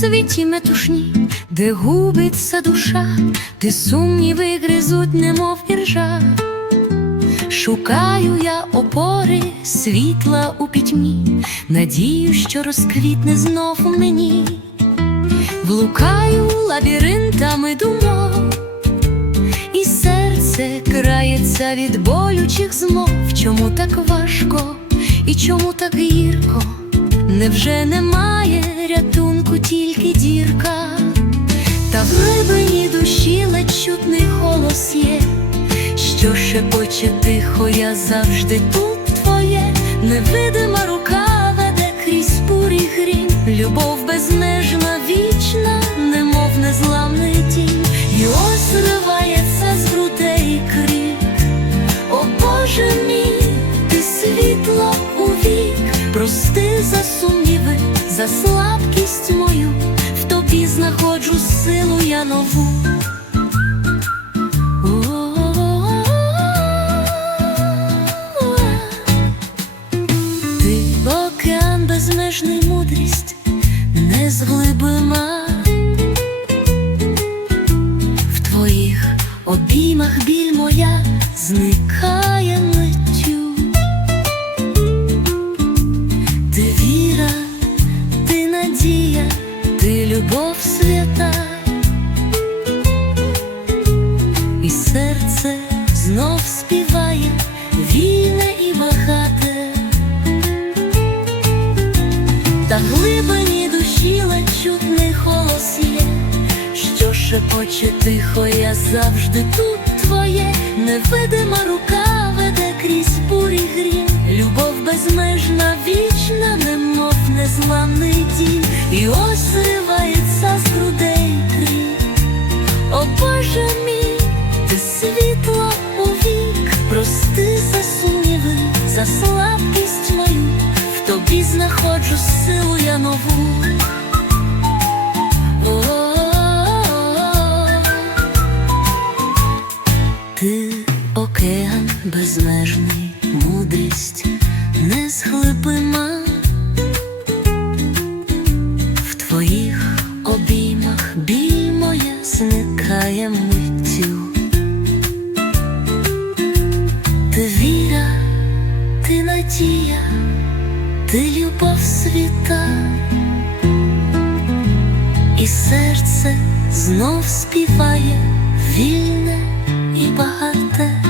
світі метушні, де губиться душа, де сумніви гризуть, немов іржа. Шукаю я опори, світла у пітьмі, надію, що розквітне знов у мені, блукаю лабіринтами думок, і серце крається від болючих змов. Чому так важко і чому так гірко? Невже немає рятунку, тільки дірка, та в глибині душі ледь чутний голос є, що шепоче тихо, я завжди тут твоє, невидима рука веде крізь бурі грім, любов безмежна, вічна, немов незламний тінь, і ось зривається з грудей за сумніви, за слабкість мою, в тобі знаходжу силу я нову. Ти океан безмежний мудрість, незглибима. В твоїх обіймах біль моя зникає любов і серце знов співає, вільне і багате, та глибині душі ледь чутний голос є, що шепоче тихо, я завжди тут твоє, невидима рука веде крізь бурі грім, любов безмежна, вічна, немов незламний дім, і зривається знаходжу силу я нову. Ти океан безмежний, мудрість незглибима. В твоїх обіймах біль моя зникає миттю. Ти віра, ти надія, ти любов світа, і серце знов співає вільне і багате.